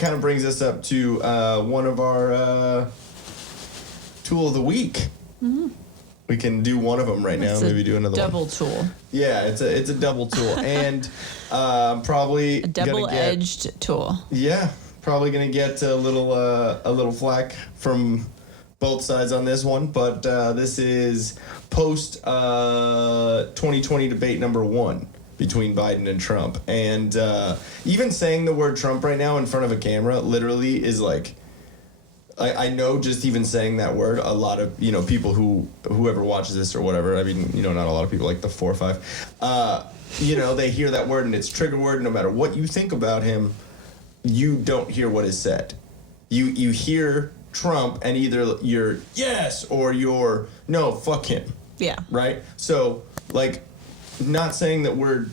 kind of brings us up to one of our tool of the week. Mm-hmm. We can do one of them right now. Maybe do another double tool. Yeah, it's a double tool, and probably a double-edged tool. Yeah, probably gonna get a little flack from both sides on this one, but this is post 2020 debate number 1 between Biden and Trump, and even saying the word Trump right now in front of a camera literally is like. I know just even saying that word, a lot of, people whoever watches this or whatever, I mean, not a lot of people, like the 4 or 5, they hear that word and it's trigger word. No matter what you think about him, you don't hear what is said. You hear Trump and either you're yes or you're no, fuck him. Yeah. Right? So, like, not saying that we're,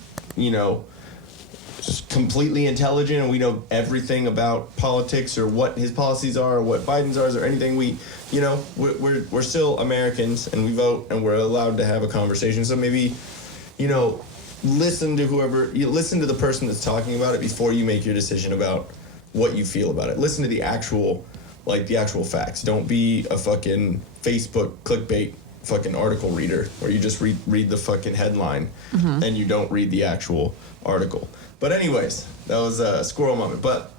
just completely intelligent and we know everything about politics or what his policies are or what Biden's are or anything. We're still Americans and we vote and we're allowed to have a conversation. So maybe, listen to listen to the person that's talking about it before you make your decision about what you feel about it. Listen to the actual facts. Don't be a fucking Facebook clickbait fucking article reader where you just read the fucking headline and you don't read the actual article. But anyways, that was a squirrel moment. But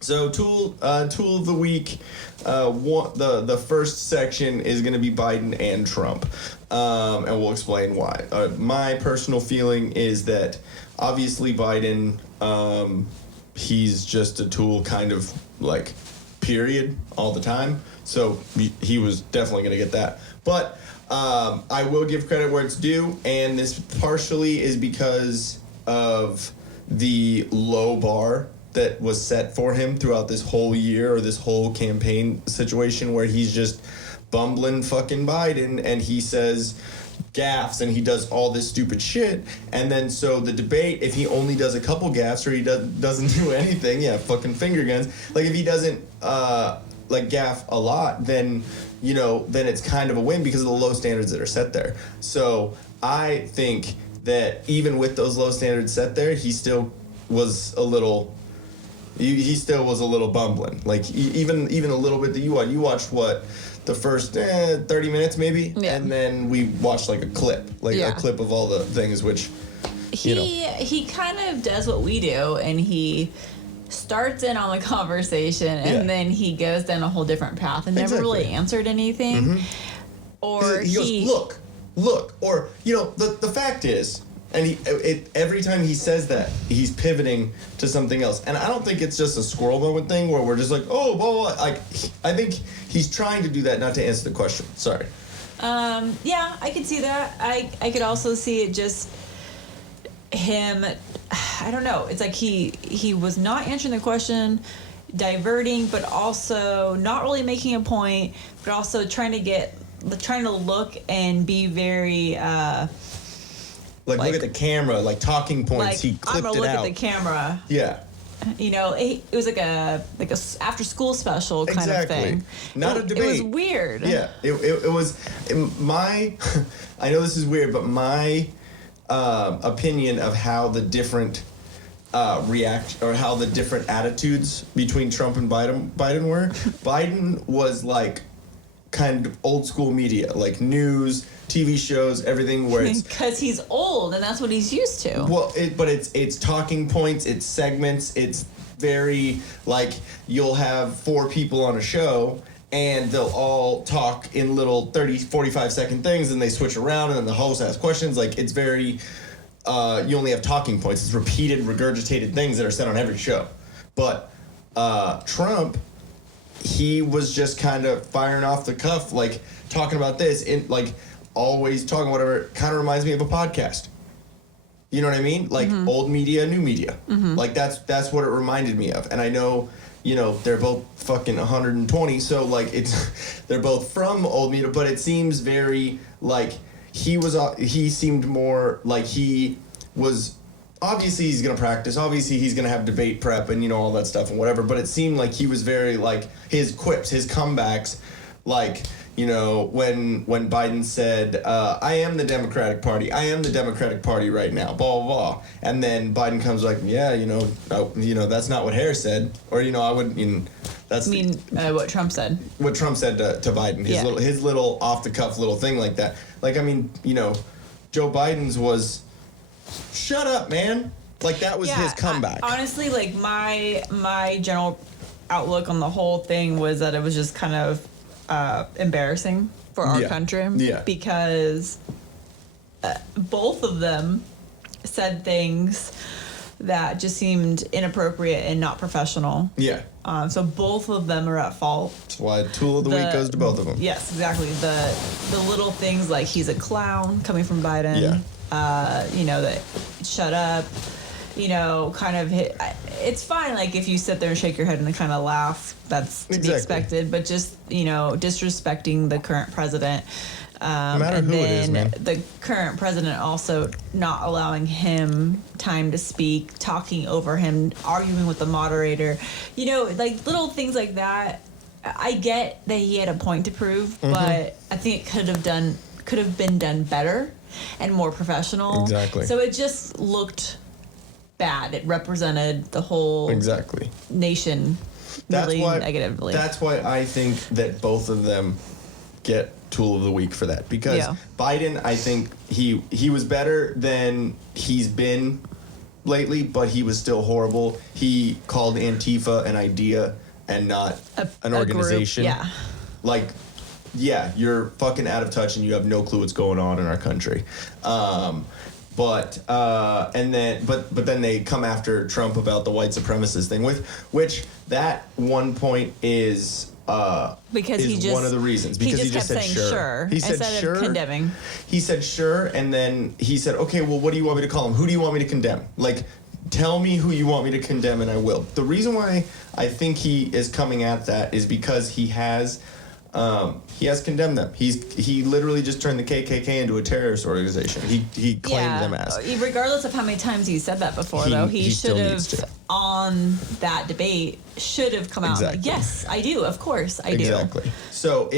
so tool of the week, the first section is going to be Biden and Trump, and we'll explain why. My personal feeling is that obviously Biden, he's just a tool, kind of like period all the time. So he was definitely going to get that. But I will give credit where it's due, and this partially is because of the low bar that was set for him throughout this whole year or this whole campaign situation where he's just bumbling fucking Biden and he says gaffes and he does all this stupid shit, and then so the debate, if he only does a couple gaffes or he doesn't do anything, fucking finger guns, like if he doesn't gaff a lot, then then it's kind of a win because of the low standards that are set there. So I think that even with those low standards set there, he still was a little bumbling. Like even a little bit that you watched what, the first 30 minutes maybe, and then we watched like a clip of all the things, which he kind of does what we do, and he starts in on the conversation and then he goes down a whole different path and never really answered anything. Or he goes, look, or the fact is, and every time he says that, he's pivoting to something else, and I don't think it's just a squirrel moment thing where we're just like, oh, blah, blah, blah. Like, I think he's trying to do that not to answer the question. Sorry. Yeah, I could see that. I could also see it just him. I don't know. It's like he was not answering the question, diverting, but also not really making a point, but also trying to look and be very look at the camera, like talking points. Like, he clipped it out. I'm gonna look at the camera. Yeah. It was like a after school special kind of thing. Not a debate. It was weird. Yeah. It was my. I know this is weird, but my opinion of how the different react or how the different attitudes between Trump and Biden were. Biden was like kind of old school media, like news, TV shows, everything where it's because he's old and that's what he's used to. Well, it's talking points, it's segments, it's very like you'll have 4 people on a show and they'll all talk in little 30, 45-second things and they switch around and then the host asks questions. Like it's very you only have talking points. It's repeated, regurgitated things that are said on every show. But Trump, he was just kind of firing off the cuff, like talking about this, and like always talking whatever. Kind of reminds me of a podcast. You know what I mean? Like old media, new media. Like that's what it reminded me of. And I know, they're both fucking 120, so like they're both from old media, but it seems very like he seemed more like he was. Obviously, he's going to practice. Obviously, he's going to have debate prep and, all that stuff and whatever. But it seemed like he was very, like, his quips, his comebacks, like, you know, when Biden said, I am the Democratic Party. I am the Democratic Party right now, blah, blah, blah. And then Biden comes like, yeah, that's not what Harris said. Or, I wouldn't, that's what Trump said. What Trump said to Biden. His little off-the-cuff little thing like that. Like, Joe Biden's was, shut up, man. Like, that was his comeback. Honestly, like, my general outlook on the whole thing was that it was just kind of embarrassing for our country. Yeah. Because both of them said things that just seemed inappropriate and not professional. Yeah. So both of them are at fault. That's why Tool of the Week goes to both of them. Yes, exactly. The little things like he's a clown coming from Biden. Yeah. That shut up. Kind of hit. It's fine, like, if you sit there and shake your head and kind of laugh, that's to be expected. But just, disrespecting the current president. No matter who it is, man. The current president also not allowing him time to speak, talking over him, arguing with the moderator. Like, little things like that. I get that he had a point to prove, but I think it could have been done better and more professional. Exactly. So it just looked bad. It represented the whole nation really negatively. That's why I think that both of them get Tool of the Week for that. Because Biden, I think he was better than he's been lately, but he was still horrible. He called Antifa an idea and not an organization. Group, yeah. Like, yeah, you're fucking out of touch and you have no clue what's going on in our country. But then they come after Trump about the white supremacist thing, which that one point is because is he just one of the reasons, because he just said kept saying sure He said instead sure. of condemning. He said sure, and then he said, okay, well, what do you want me to call him? Who do you want me to condemn? Like, tell me who you want me to condemn, and I will. The reason why I think he is coming at that is because he has condemned them. He literally just turned the KKK into a terrorist organization. He claimed them as. Regardless of how many times he said that before, he should have, on that debate, should have come out like, yes, I do. Of course, I do. Exactly. So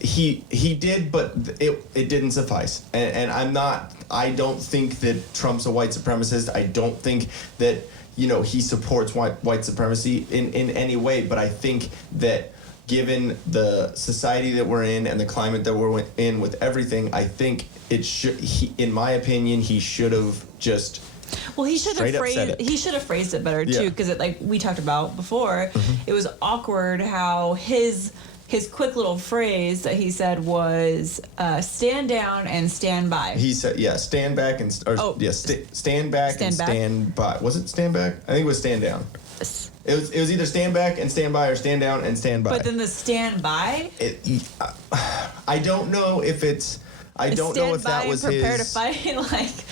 he did, but it didn't suffice. And I don't think that Trump's a white supremacist. I don't think that, he supports white supremacy in any way. But I think that given the society that we're in and the climate that we're in with everything, I think in my opinion, he should have just. Well, he should have phrased it better too, because like we talked about before, it was awkward how his quick little phrase that he said was stand down and stand by. He said, stand back and stand back and stand by. Was it stand back? I think it was stand down. It was either stand back and stand by or stand down and stand by. But then the stand by? I don't know if it's. I don't know if that was his. Prepare to fight,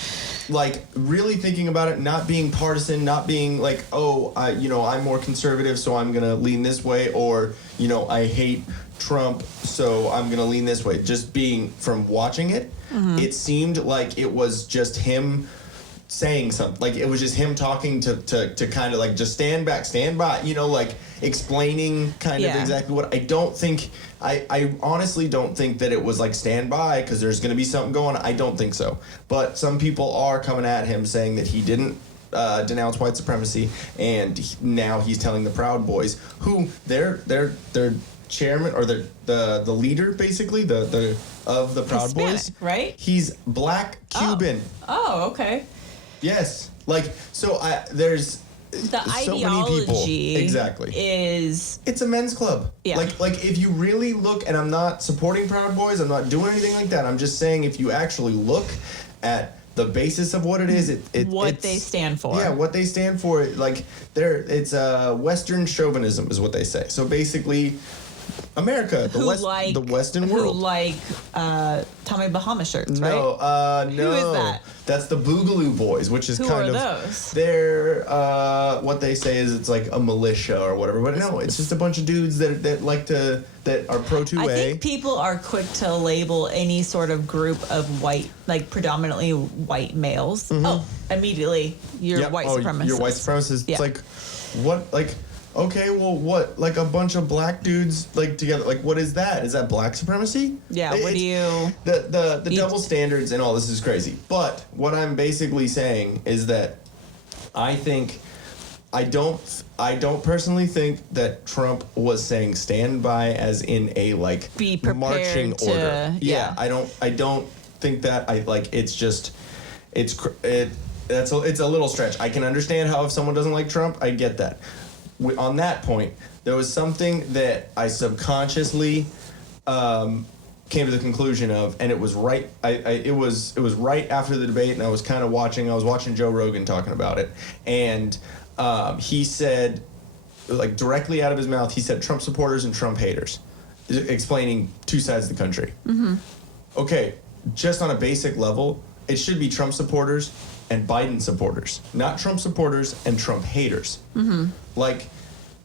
like really thinking about it, not being partisan, not being like, I'm more conservative, so I'm gonna lean this way, or I hate Trump, so I'm gonna lean this way. Just being from watching it, it seemed like it was just him saying something. Like it was just him talking to kind of like just stand back, stand by, like explaining kind of exactly what. I honestly don't think that it was like stand by because there's going to be something going on. I don't think so. But some people are coming at him saying that he didn't denounce white supremacy, and now he's telling the Proud Boys, who their chairman or the leader basically the of the Proud Hispanic, Boys, right? He's black Cuban. Oh, okay. Yes, like so. There's the so ideology many people. Exactly. It's a men's club. Yeah. Like if you really look, and I'm not supporting Proud Boys, I'm not doing anything like that. I'm just saying if you actually look at the basis of what it is, what they stand for. Yeah, what they stand for. Like it's Western chauvinism is what they say. So basically, America, the Western world. Who like Tommy Bahama shirts, right? No. Who is that? That's the Boogaloo Boys, which is Who kind are of those? They're what they say is it's like a militia or whatever, but no, it's just a bunch of dudes that are pro 2A. I think people are quick to label any sort of group of white, like predominantly white males. Oh, immediately you're white supremacist. You're white supremacist. Yeah. It's like what, like Okay, well, what? Like a bunch of black dudes like together? Like, what is that? Is that black supremacy? Yeah. What do you? The double standards and all this is crazy. But what I'm basically saying is that I don't personally think that Trump was saying stand by as in a like Be prepared marching to, order. yeah. I don't think that. It's a little stretch. I can understand how if someone doesn't like Trump, I get that. On that point, there was something that I subconsciously came to the conclusion of, and it was right. It was right after the debate, and I was watching Joe Rogan talking about it, and he said, like directly out of his mouth, he said Trump supporters and Trump haters, explaining two sides of the country. Mm-hmm. Okay, just on a basic level, it should be Trump supporters and Biden supporters, not Trump supporters and Trump haters. Mm-hmm. Like,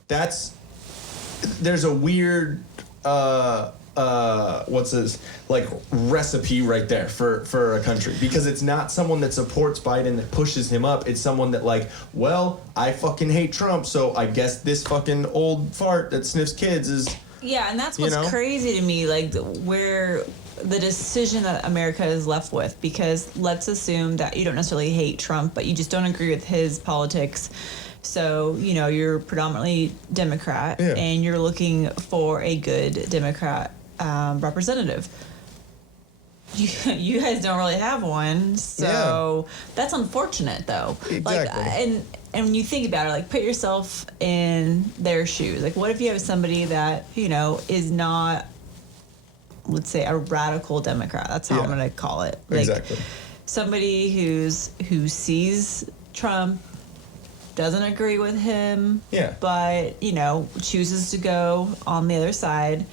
there's a weird, what's this, like, recipe right there for a country. Because it's not someone that supports Biden that pushes him up. It's someone that, like, well, I fucking hate Trump, so I guess this fucking old fart that sniffs kids is... Yeah, and that's what's crazy to me, like, where the decision that America is left with, because let's assume that you don't necessarily hate Trump, but you just don't agree with his politics. So, you're predominantly Democrat, and you're looking for a good Democrat representative. You guys don't really have one, so that's unfortunate, though. Exactly. Like, and when you think about it, like, put yourself in their shoes. Like, what if you have somebody that is not, let's say, a radical Democrat? That's how I'm going to call it. Like, exactly. Somebody who sees Trump, doesn't agree with him, but chooses to go on the other side.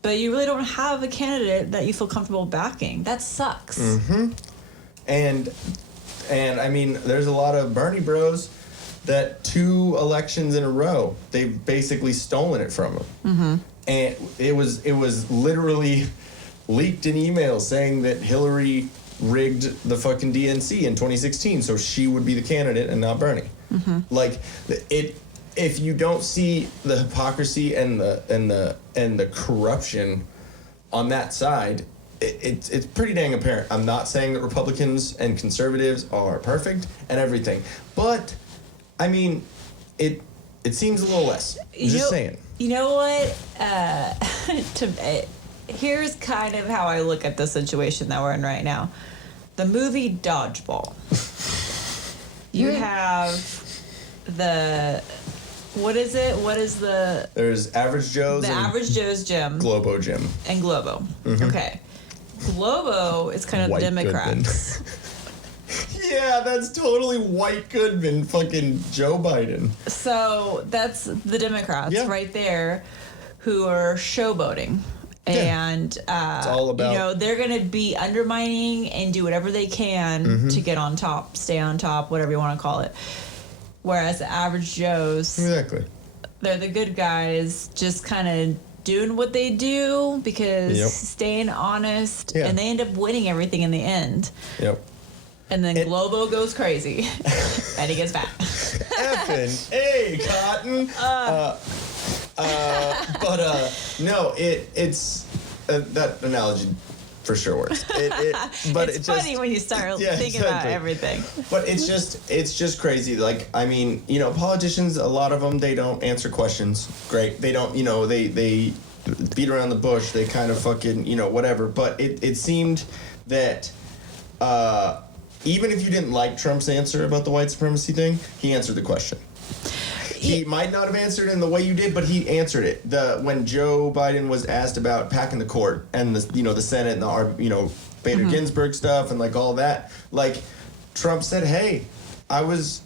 But you really don't have a candidate that you feel comfortable backing. That sucks. Mm-hmm. And I mean, there's a lot of Bernie bros that 2 elections in a row, they've basically stolen it from him. Mm-hmm. And it was literally leaked in emails saying that Hillary rigged the fucking DNC in 2016 so she would be the candidate and not Bernie. Mm-hmm. Like, if you don't see the hypocrisy and the corruption on that side, it's pretty dang apparent. I'm not saying that Republicans and conservatives are perfect and everything, but I mean, it seems a little less. I'm just saying. You know what? Here's kind of how I look at the situation that we're in right now. The movie Dodgeball. You have what is it? What is the... There's Average Joe's The Average Joe's Gym. Globo Gym. And Globo. Mm-hmm. Okay. Globo is kind of White the Democrats. Yeah, that's totally White Goodman, fucking Joe Biden. So that's the Democrats right there who are showboating. And it's all about, they're going to be undermining and do whatever they can to get on top, stay on top, whatever you want to call it. Whereas the Average Joes, they're the good guys, just kind of doing what they do because staying honest, and they end up winning everything in the end. Yep. And then Globo goes crazy, and he gets fat. Effing A, Cotton. No, it's that analogy for sure works. But it's funny when you start thinking about everything. But it's just crazy. Like, I mean, politicians, a lot of them, they don't answer questions. Great. They don't, they beat around the bush. They kind of fucking, whatever. But it seemed that even if you didn't like Trump's answer about the white supremacy thing, he answered the question. He might not have answered it in the way you did, but he answered it. When Joe Biden was asked about packing the court and the Senate and the Bader Ginsburg stuff and like all that, like Trump said, "Hey, I was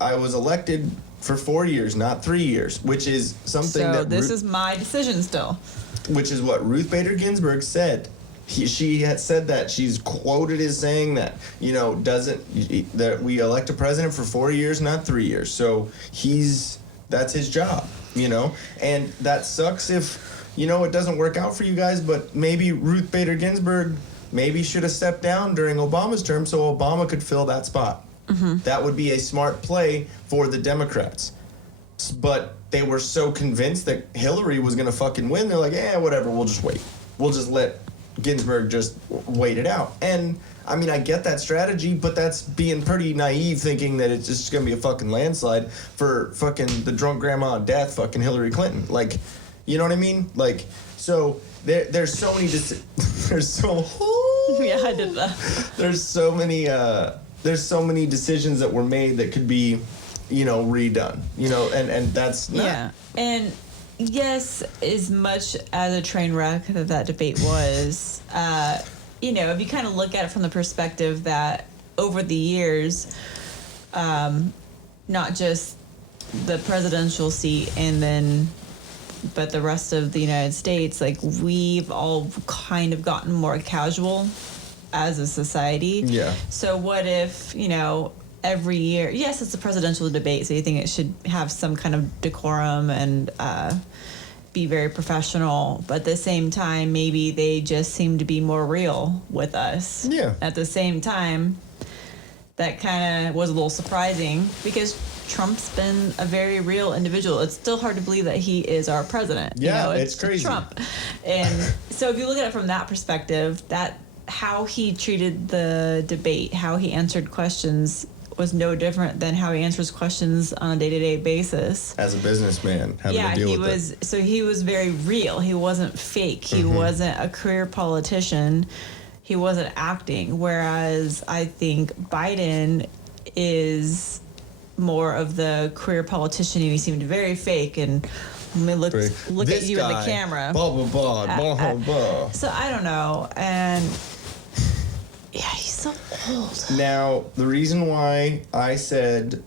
elected for 4 years, not 3 years," which is something that this is my decision still. Which is what Ruth Bader Ginsburg said. She had said that. She's quoted as saying that, that we elect a president for 4 years, not 3 years. So that's his job, and that sucks if, it doesn't work out for you guys, but maybe Ruth Bader Ginsburg should have stepped down during Obama's term so Obama could fill that spot. Mm-hmm. That would be a smart play for the Democrats. but they were so convinced that Hillary was going to fucking win. They're like, whatever, we'll just wait. We'll just let Ginsburg just wait it out. And I mean, I get that strategy, but that's being pretty naive, thinking that it's just going to be a fucking landslide for fucking the drunk grandma of death, fucking Hillary Clinton. Like, you know what I mean? Like, so there's so many there's so Yeah, I did that. there's so many decisions that were made that could be, redone. And that's not. Yeah, and yes, as much as a train wreck that debate was, if you kind of look at it from the perspective that over the years, not just the presidential seat but the rest of the United States, like we've all kind of gotten more casual as a society. Yeah. So what if, every year, yes, it's a presidential debate, so you think it should have some kind of decorum and be very professional, but at the same time, maybe they just seem to be more real with us. Yeah. At the same time, that kind of was a little surprising because Trump's been a very real individual. It's still hard to believe that he is our president. Yeah, it's crazy. Trump. And so if you look at it from that perspective, that how he treated the debate, how he answered questions was no different than how he answers questions on a day-to-day basis. As a businessman, having to deal with it. So he was very real. He wasn't fake. He wasn't a career politician. He wasn't acting. Whereas I think Biden is more of the career politician, and he seemed very fake. And let me look This at you guy, in the camera. Blah, blah, blah, blah, blah, blah. So I don't know. And yeah, he's so old. Now, the reason why I said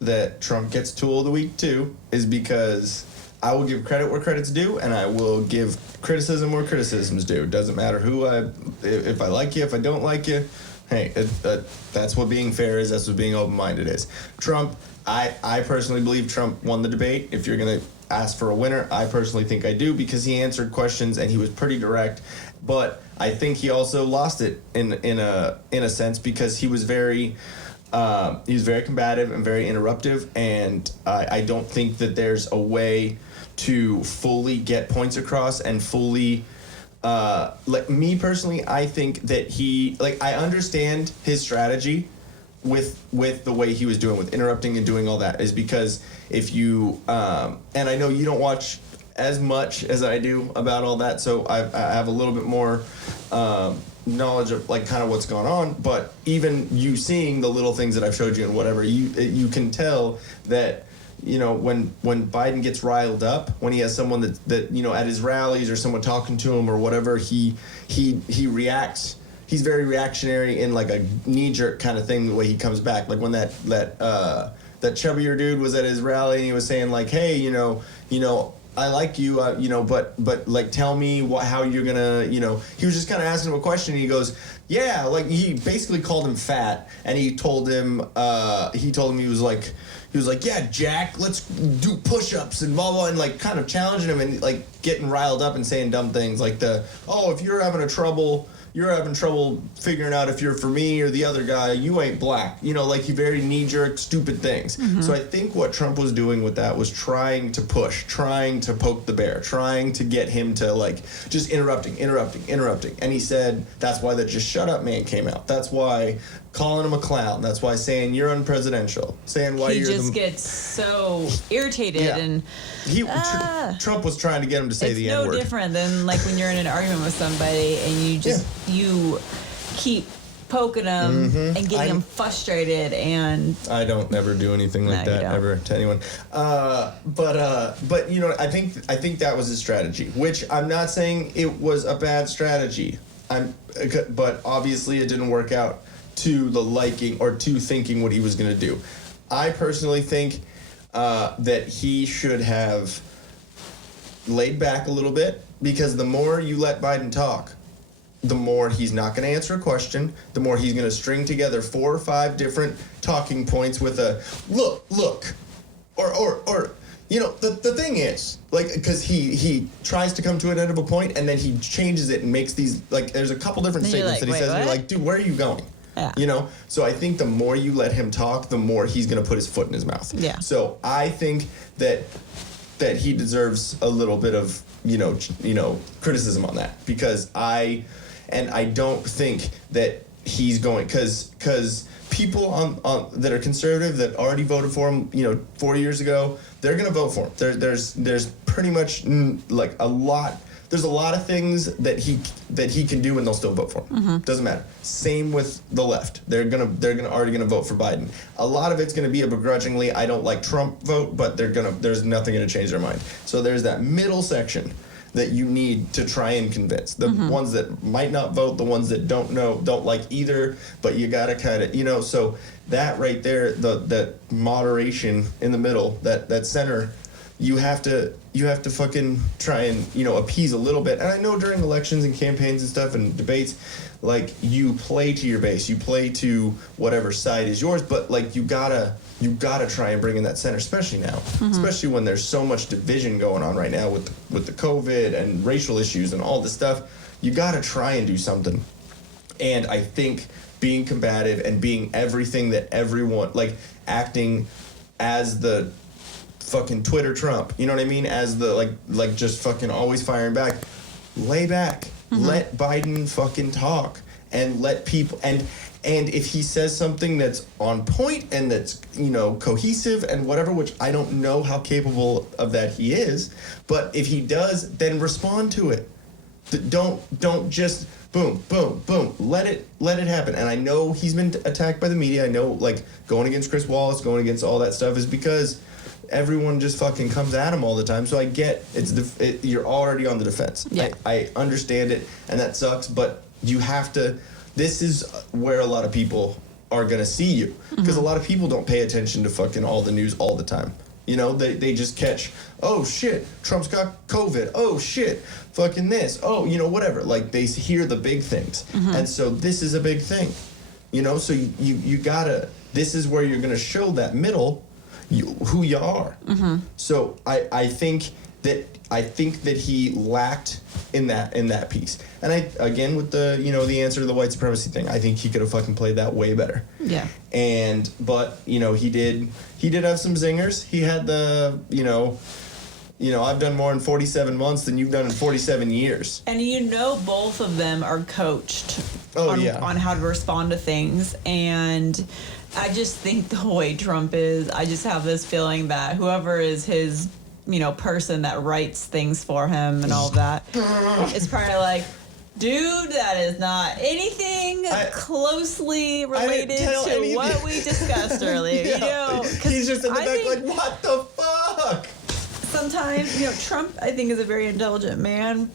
that Trump gets Tool of the Week too is because I will give credit where credit's due, and I will give criticism where criticism's due. It doesn't matter if I like you, if I don't like you. Hey, that's what being fair is. That's what being open-minded is. Trump, I personally believe Trump won the debate. If you're going to ask for a winner, I personally think I do, because he answered questions and he was pretty direct. But I think he also lost it in a sense, because he was very combative and very interruptive, and I don't think that there's a way to fully get points across and fully. Like me personally, I think that I understand his strategy with the way he was doing with interrupting and doing all that, is because if you and I know you don't watch as much as I do about all that, so I have a little bit more knowledge of like kind of what's going on. But even you seeing the little things that I've showed you and whatever, you can tell that when Biden gets riled up, when he has someone that at his rallies or someone talking to him or whatever, he reacts. He's very reactionary in like a knee-jerk kind of thing, the way he comes back. Like when that chubbier dude was at his rally and he was saying like, hey, I like you, but like tell me how you're gonna, he was just kind of asking him a question, and he goes, yeah, like he basically called him fat, and he told him he was like, yeah, Jack, let's do push-ups and blah blah, and like kind of challenging him and like getting riled up and saying dumb things like if you're having trouble figuring out if you're for me or the other guy, you ain't black. Like he very knee-jerk, stupid things. Mm-hmm. So I think what Trump was doing with that was trying to push, trying to poke the bear, trying to get him to like just interrupting. And he said that's why the just shut up man came out. That's why calling him a clown. That's why saying you're unpresidential. Saying why he you're just gets so irritated and Trump was trying to get him to say the N-word. It's no different than like when you're in an argument with somebody and you just you keep poking them and getting them frustrated. And I don't ever do anything like that ever to anyone. But I think that was his strategy, which I'm not saying it was a bad strategy. But obviously it didn't work out to the liking or to thinking what he was going to do. I personally think that he should have laid back a little bit, because the more you let Biden talk, the more he's not going to answer a question, the more he's going to string together 4 or 5 different talking points with a look, or the thing is, like, because he tries to come to an end of a point and then he changes it and makes these, like, there's a couple different statements that he says, and you're like, dude, where are you going? Yeah. You know? So I think the more you let him talk, the more he's going to put his foot in his mouth. Yeah. So I think that he deserves a little bit of, criticism on that, because I don't think that he's going, because people on that are conservative that already voted for him, 4 years ago, they're going to vote for him. There's pretty much like a lot. There's a lot of things that he can do, and they'll still vote for him. Doesn't matter. Same with the left. They're already gonna vote for Biden. A lot of it's gonna be a begrudgingly, I don't like Trump vote, but there's nothing gonna change their mind. So there's that middle section that you need to try and convince. The ones that might not vote, the ones that don't like either, but you gotta kind of, so that right there, that moderation in the middle, that center, you have to fucking try and, appease a little bit. And I know during elections and campaigns and stuff and debates, like, you play to your base, you play to whatever side is yours, but like you gotta try and bring in that center, especially now, especially when there's so much division going on right now with the COVID and racial issues and all this stuff. You gotta try and do something. And I think being combative and being everything that everyone, like, acting as the fucking Twitter Trump, you know what I mean? As the like just fucking always firing back. Lay back. Let Biden fucking talk, and let people, and if he says something that's on point and that's, cohesive and whatever, which I don't know how capable of that he is, but if he does, then respond to it. Don't just boom, boom, boom. Let it happen. And I know he's been attacked by the media. I know, like, going against Chris Wallace, going against all that stuff is because everyone just fucking comes at him all the time. So I get you're already on the defense. Yeah. I understand it, and that sucks, but you have to. This is where a lot of people are gonna see you, because a lot of people don't pay attention to fucking all the news all the time. They just catch, oh shit, Trump's got COVID. Oh shit, fucking this. Oh, whatever. Like, they hear the big things, and so this is a big thing. So you gotta. This is where you're gonna show that middle. Who you are. So I think that he lacked in that piece. And I, again, with the the answer to the white supremacy thing, I think he could have fucking played that way better. Yeah. But he did have some zingers. He had the I've done more in 47 months than you've done in 47 years. And both of them are coached on how to respond to things. And I just think the way Trump is, I just have this feeling that whoever is his, person that writes things for him and all that is probably like, dude, that is not anything closely related to what we discussed earlier. He's just in the back like, what the fuck? Sometimes, Trump, I think, is a very intelligent man.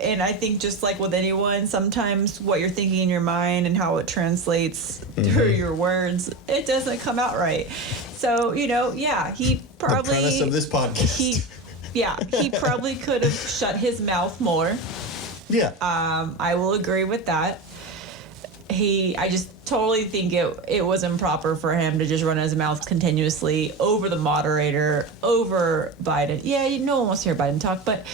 And I think, just like with anyone, sometimes what you're thinking in your mind and how it translates through your words, it doesn't come out right. So, he probably... The premise of this podcast. He probably could have shut his mouth more. Yeah. I will agree with that. I just totally think it was improper for him to just run his mouth continuously over the moderator, over Biden. Yeah, no one wants to hear Biden talk, but...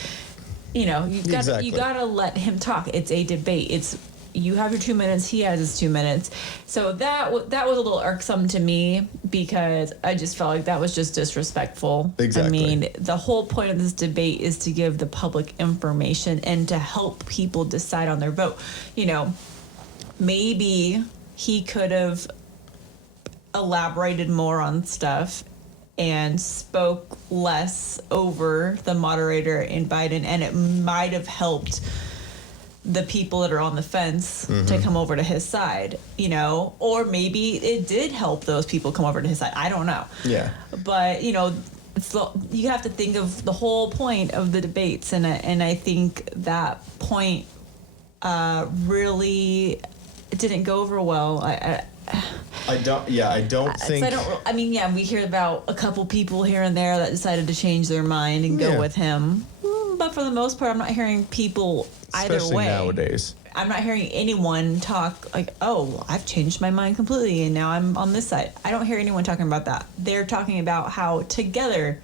you gotta let him talk. It's a debate. You have your 2 minutes. He has his 2 minutes. So that was a little irksome to me, because I just felt like that was just disrespectful. Exactly. I mean, the whole point of this debate is to give the public information and to help people decide on their vote. Maybe he could have elaborated more on stuff and spoke less over the moderator and Biden, and it might have helped the people that are on the fence to come over to his side, or maybe it did help those people come over to his side. I don't know. Yeah. But, you have to think of the whole point of the debates, and I think that point really didn't go over well. I don't think... we hear about a couple people here and there that decided to change their mind and go with him. But for the most part, I'm not hearing people either Especially way. nowadays. I'm not hearing anyone talk like, oh, I've changed my mind completely and now I'm on this side. I don't hear anyone talking about that. They're talking about how together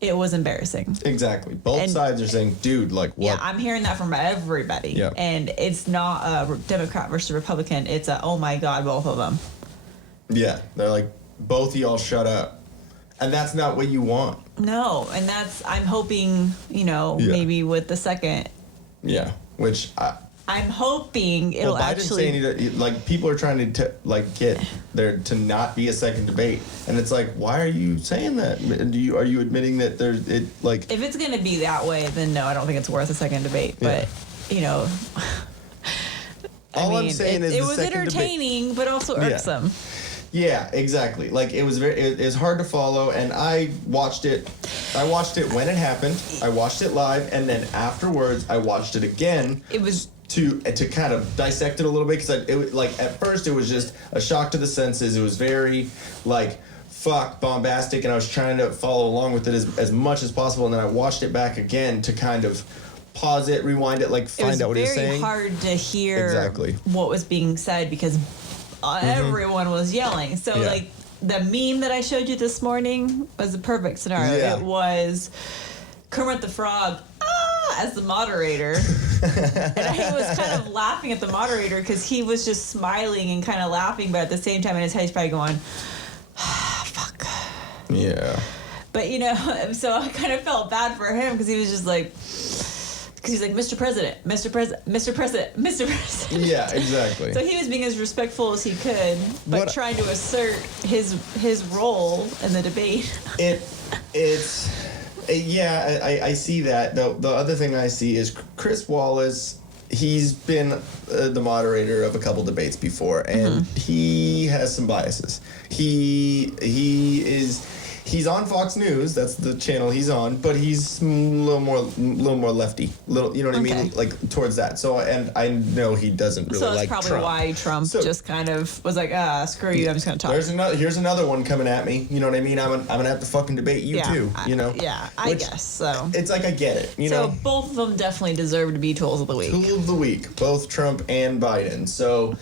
it was embarrassing. Exactly. Both sides are saying, dude, like, what? Yeah, I'm hearing that from everybody. Yeah. And it's not a Democrat versus Republican. It's a, oh my God, both of them. Yeah. They're like, both of y'all shut up. And that's not what you want. No. And that's, I'm hoping, maybe with the second. Yeah. Which I'm hoping it'll Biden's actually. saying like people are trying to get there to not be a second debate, and it's like, why are you saying that? Are you admitting that there's it like? If it's gonna be that way, then no, I don't think it's worth a second debate. But I'm saying is it the was second entertaining, but also irksome. Yeah, exactly. Like it was hard to follow, and I watched it. I watched it when it happened. I watched it live, and then afterwards, I watched it again. It was. To kind of dissect it a little bit, because at first it was just a shock to the senses. It was very bombastic, and I was trying to follow along with it as much as possible. And then I watched it back again to kind of pause it, rewind it, find out what he was saying. It was very hard to hear exactly what was being said because everyone was yelling. So the meme that I showed you this morning was a perfect scenario. Yeah. It was Kermit the Frog as the moderator. And I was kind of laughing at the moderator because he was just smiling and kind of laughing, but at the same time in his head he's probably going, fuck. Yeah. But, so I kind of felt bad for him because he was just like, because he's like, Mr. President, Mr. President, Mr. President, Mr. President. Yeah, exactly. So he was being as respectful as he could, but trying to assert his role in the debate. I see that. The other thing I see is Chris Wallace. He's been the moderator of a couple debates before, and he has some biases. He's on Fox News. That's the channel he's on, but he's a little more lefty. You know what I mean? Like towards that. So, and I know he doesn't really like Trump. So that's probably why Trump just kind of was like, screw you, I'm just gonna talk. Here's another one coming at me. You know what I mean? I'm gonna have to fucking debate you too. I guess so. It's like I get it. You know. So both of them definitely deserve to be tools of the week. Tool of the week, both Trump and Biden. So.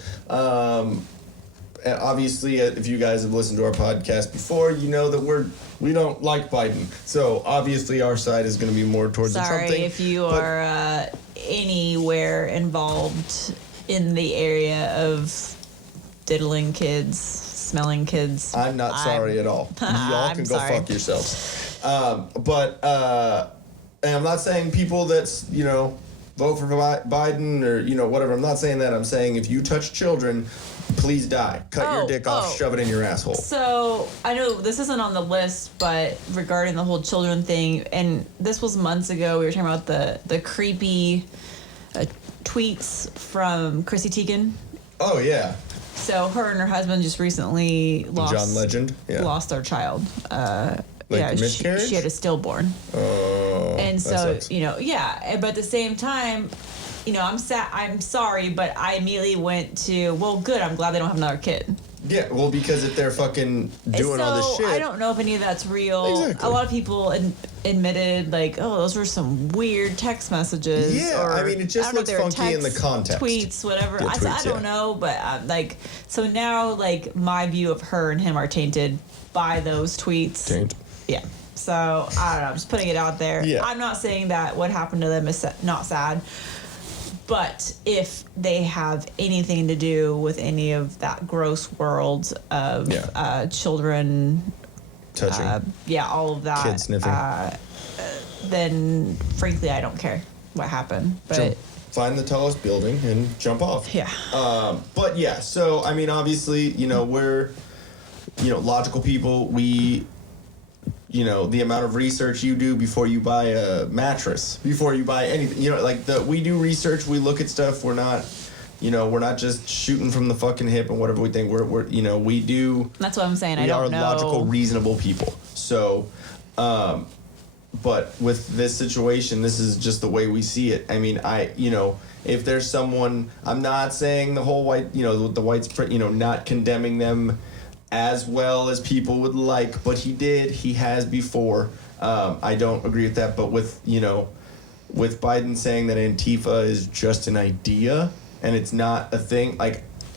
Obviously, if you guys have listened to our podcast before, you know that we don't like Biden. So obviously, our side is going to be more towards the Trump thing. Sorry if you are anywhere involved in the area of diddling kids, smelling kids. I'm not sorry at all. Y'all can go fuck yourselves. And I'm not saying people that's vote for Biden or whatever. I'm not saying that. I'm saying if you touch children, please die. Cut your dick off, shove it in your asshole. So, I know this isn't on the list, but regarding the whole children thing, and this was months ago, we were talking about the creepy tweets from Chrissy Teigen. Oh, yeah. So, her and her husband just recently lost... John Legend? Yeah. Lost their child. Miscarriage? She had a stillborn. Oh, and so, but at the same time... I'm sorry, but I immediately went to, well, good, I'm glad they don't have another kid. Yeah, well, because if they're fucking doing all this shit. I don't know if any of that's real. Exactly. A lot of people admitted, those were some weird text messages. Yeah, or, I mean, it just looks funky in the context. Tweets, whatever. Yeah, I don't know, but so now, my view of her and him are tainted by those tweets. Taint. Yeah. So, I don't know, I'm just putting it out there. Yeah. I'm not saying that what happened to them is not sad. But if they have anything to do with any of that gross world of children touching, all of that, kid sniffing, then frankly, I don't care what happened. But find the tallest building and jump off. Yeah. But yeah, so I mean, obviously, we're logical people. We. The amount of research you do before you buy a mattress, before you buy anything, we do research, we look at stuff, we're not just shooting from the fucking hip and whatever we think, we do. That's what I'm saying, I don't know. We are logical, reasonable people. So, but with this situation, this is just the way we see it. I mean, if there's someone, I'm not saying the whole white, the whites, not condemning them as well as people would like, but he has before. I don't agree with that, but with Biden saying that Antifa is just an idea and it's not a thing,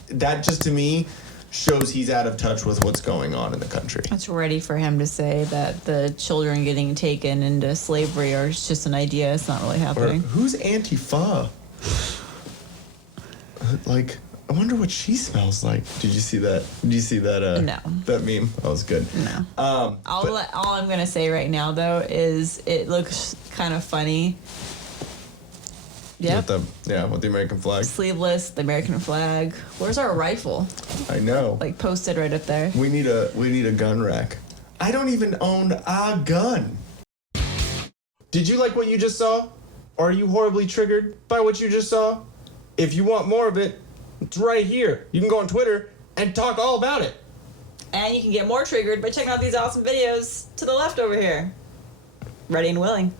that just to me, shows he's out of touch with what's going on in the country. It's ready for him to say that the children getting taken into slavery are just an idea. It's not really Or happening. who's Antifa? Like, I wonder what she smells like. Did you see that? Did you see that? No. That meme? That was good. No. But All I'm gonna say right now though is it looks kind of funny. Yep. with the American flag. Sleeveless, the American flag. Where's our rifle? I know. Like posted right up there. We need a gun rack. I don't even own a gun. Did you like what you just saw? Or are you horribly triggered by what you just saw? If you want more of it, it's right here. You can go on Twitter and talk all about it. And you can get more triggered by checking out these awesome videos to the left over here. Ready and willing.